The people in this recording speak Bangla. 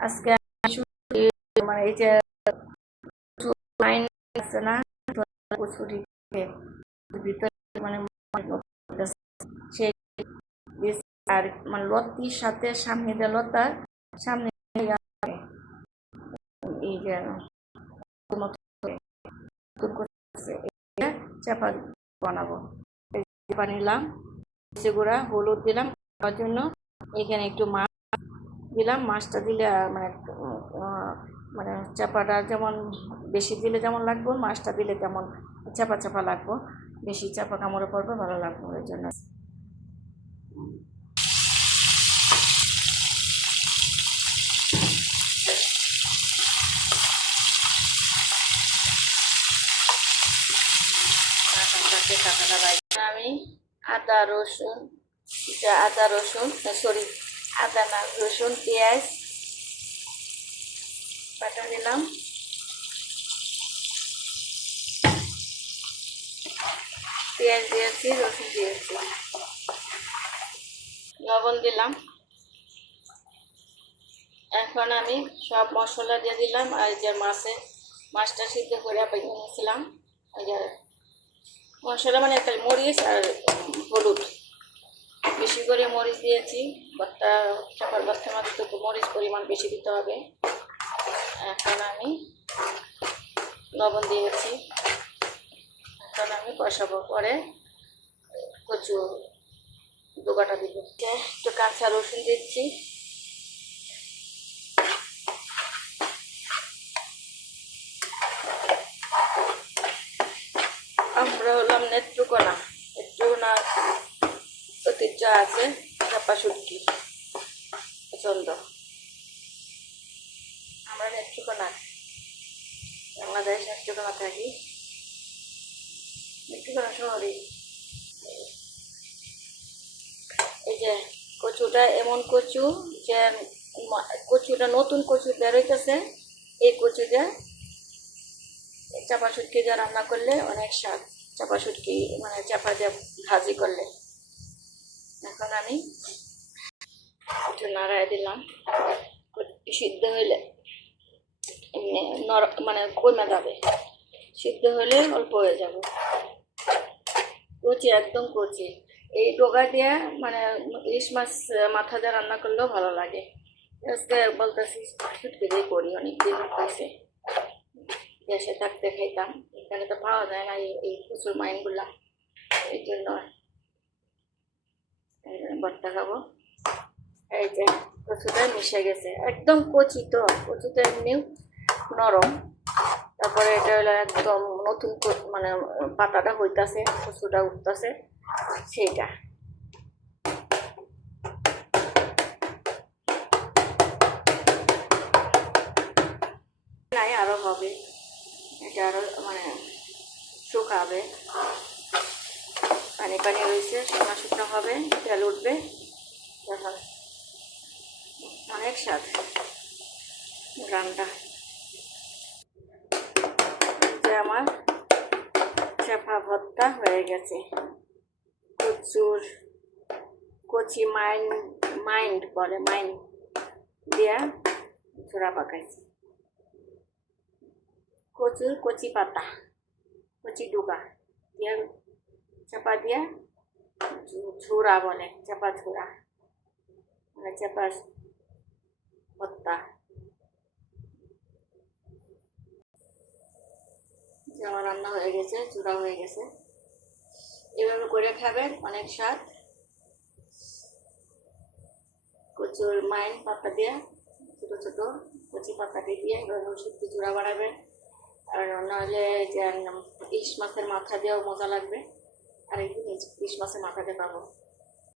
আজকে মানে এই যে লাইন আছে না, কচুরি ভিতরে মানে দিয়েছি। আর মানে লতির সাথে সামনে দিয়ে লতা, সামনে এই যে চাপা বানাবো। বানিলাম গুঁড়া, হলুদ দিলাম তার জন্য। এখানে একটু মাছ দিলাম, মাছটা দিলে মানে মানে চাপাটা যেমন বেশি দিলে যেমন লাগবে, মাছটা দিলে তেমন চাপা চাপা লাগবো। বেশি চাপা কামড়ে পড়বে, ভালো লাগবে ওই জন্য। আমি আদা রসুন আদা রসুন, সরি আদা না রসুন, পেঁয়াজ, বাটা দিলাম। পেঁয়াজ দিয়েছি, রসুন দিয়েছি। লবণ দিলাম। এখন আমি সব মশলা দিয়ে দিলাম, আর যে মাছে মাছটা সিদ্ধ করে ভেঙে নিয়েছিলাম যে মশলা মানে একটা মরিচ আর হলুদ। বেশি করে মরিচ দিয়েছি। ভর্তা, চাপার ভর্তার মধ্যে তো মরিচ পরিমাণ বেশি দিতে হবে। এখন আমি লবণ দিয়েছি। এখন আমি কষাবো। পরে কচু দোকাটা দিব। একটু কাঁচা রসুন দিচ্ছি। আমরা হলাম নেত্রকোনা। নেত্রকোনা ঐতিহ্য আছে চাপা শুটকি পছন্দ আমরা নেত্রকোনা বাংলাদেশ নেত্রকোনা থাকি নেত্রকোনা শহরে এই যে কচুটা এমন কচু যে কচুটা নতুন কচু বেরোইতেছে এই কচুটা চাপা শুটকি দিয়ে রান্না করলে অনেক স্বাদ চাপা শুটকি মানে চাপা দিয়ে ভাজি করলে এখন আমি একটু নাড়ায় দিলাম। সিদ্ধ হইলে নর মানে কমে যাবে। সিদ্ধ হলে অল্প হয়ে যাবে। কচি, একদম কচি। এই ডোগা দিয়ে মানে ইলিশ মাছ মাথা দিয়ে রান্না করলেও ভালো লাগে। আজকে বলতেছি শুটকি দিয়ে করি, অনেক দিন হয়েছে দেশে থাকতে খাইতাম। এখানে তো পাওয়া যায় না এই প্রচুর মাইনগুলা। এই জন্য ভর্তা খাব। এই যে, কচুটা মিশে গেছে। একদম কচি তো, কচুটা এমনি নরম। তারপরে এটা হলো একদম নতুন মানে পাতাটা হইতাছে, কচুটা উঠতেছে, সেইটা। নাই আরও হবে। এটা আরও মানে শুকাবে। পানি পানি রয়েছে শুকনো শুকনো হবে, তেল উঠবে। অনেক স্বাদ। রান্না যে আমার চাপা ভর্তা হয়ে গেছে। কচুর, কচি মাইন্ড মাইন্ড বলে, মাইন্ড দিয়া ঝোড়া পাকাইছি। কচুর কচি পাতা, কচি ডুগা। দিয়া চাপা দিয়া ঝুরা বলে, চাপা ঝুরা মানে চাপা ভর্তা। যে আমার রান্না হয়ে গেছে চূড়া হয়ে গেছে। এভাবে করে খাবেন, অনেক স্বাদ। কচুর মাইন পাতা দিয়ে, ছোটো ছোটো কচি পাতাটি দিয়ে এভাবে শুক্তি চূড়া বানাবেন। আর নাহলে যে ইলিশ মাছের মাথা দিয়েও মজা লাগবে। আর একদিন ইলিশ মাছের মাথা দিয়ে পাবো